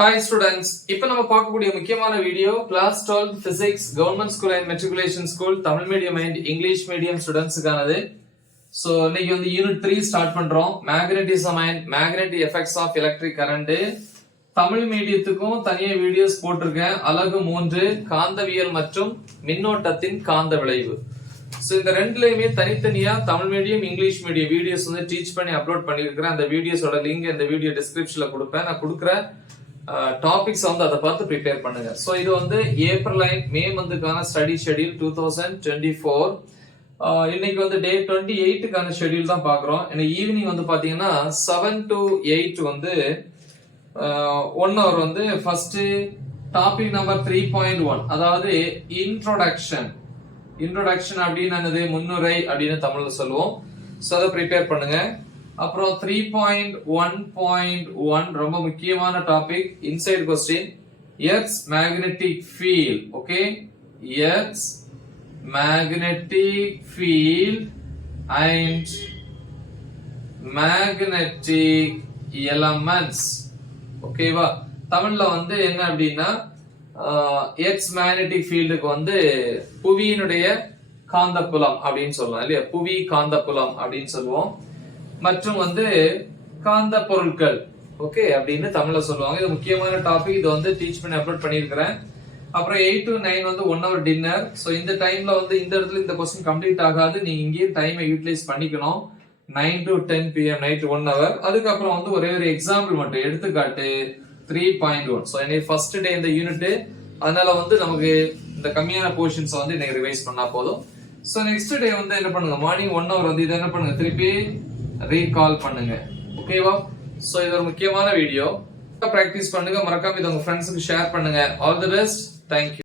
Hi students, இப்போ நம்ம பார்க்கக்கூடிய முக்கியமான video class 12 physics government school and matriculation school Tamil medium and English medium ஸ்டூடண்ட்ஸ்க்கானது. சோ இன்னைக்கு வந்து யூனிட் 3 ஸ்டார்ட் பண்றோம். magnetism and magnetic effects of electric current. Tamil மீடியத்துக்கும் தனியா வீடியோஸ் போட்டிருக்கேன். அலகு 3 காந்தவியல் மற்றும் மின்னோட்டத்தின் காந்த விளைவு. சோ இந்த ரெண்டுலயுமே தனித்தனியா Tamil medium English medium videos வந்து டீச் பண்ணி அப்லோட் பண்ணிருக்கிறேன். அந்த வீடியோஸோட லிங்க் இந்த வீடியோ டிஸ்கிரிப்ஷன்ல கொடுப்பேன். நான் கொடுக்குற டாபிக்ஸ் வந்து அதை பார்த்து ப்ரிப்பேர் பண்ணுங்க. சோ இது வந்து ஏப்ரல் அண்ட் மே மந்த்துக்கான ஸ்டடி ஷெட்யூல் 2024. இன்னைக்கு வந்து டே 28க்கான ஷெட்யூல் தான் பாக்குறோம். இன்னைக்கு ஈவினிங் வந்து பாத்தீங்கன்னா 7 to 8 வந்து 1 hour வந்து ஃபர்ஸ்ட் டாபிக் நம்பர் 3.1 அதாவது இன்ட்ரோடக்ஷன் அப்படின்னு முன்னுரை அப்படின்னு தமிழ்ல சொல்லுவோம். சோ அதை ப்ரிப்பேர் பண்ணுங்க. அப்புறம் 3.1.1 ரொம்ப முக்கியமான topic inside question earths magnetic field. Okay, earths magnetic field and magnetic elements. ஓகேவா, தமிழ்ல வந்து என்ன அப்படின்னா எர்த்ஸ் மேக்னெட்டிக் ஃபீல்டுக்கு வந்து புவியினுடைய காந்தப்புலம் அப்படின்னு சொல்லலாம் இல்லையா, புவி காந்தப்புலம் அப்படின்னு சொல்லுவோம். மற்றும் வந்து காந்த பொருட்கள் ஓகே அப்படின்னு தமிழ்ல சொல்லுவாங்க. இது முக்கியமான டாபிக். இது வந்து டீச் பண்ணி அப்லோட் பண்ணிருக்கிறேன். அப்புறம் 8 to 9 வந்து 1 hour டின்னர். சோ இந்த டைம்ல வந்து இந்த இடத்துல இந்த கொஸ்டின் கம்ப்ளீட் ஆகாது. நீங்க இங்கேயே டைமை யூட்டிலைஸ் பண்ணிக்கணும். 9 to 10 pm நைட் 1 hour. அதுக்கப்புறம் வந்து ஒரே ஒரு எக்ஸாம்பிள் மட்டும் எடுத்துக்காட்டு 3.1. சோ இன்னைக்கு ஃபர்ஸ்ட் டே இந்த யூனிட், அதனால வந்து நமக்கு இந்த கம்மியான போர்ஷன்ஸ் வந்து இன்னைக்கு ரிவைஸ் பண்ணா போதும். சோ நெக்ஸ்ட் டே வந்து என்ன பண்ணுங்க, மார்னிங் 1 hour வந்து இதை என்ன பண்ணுங்க, திருப்பி ரீகால் பண்ணுங்க. ஓகேவா, சோ இது ஒரு முக்கியமான வீடியோ. பிராக்டிஸ் பண்ணுங்க, மறக்காம இதை உங்க ஃப்ரெண்ட்ஸுக்கு ஷேர் பண்ணுங்க. All the best, thank you.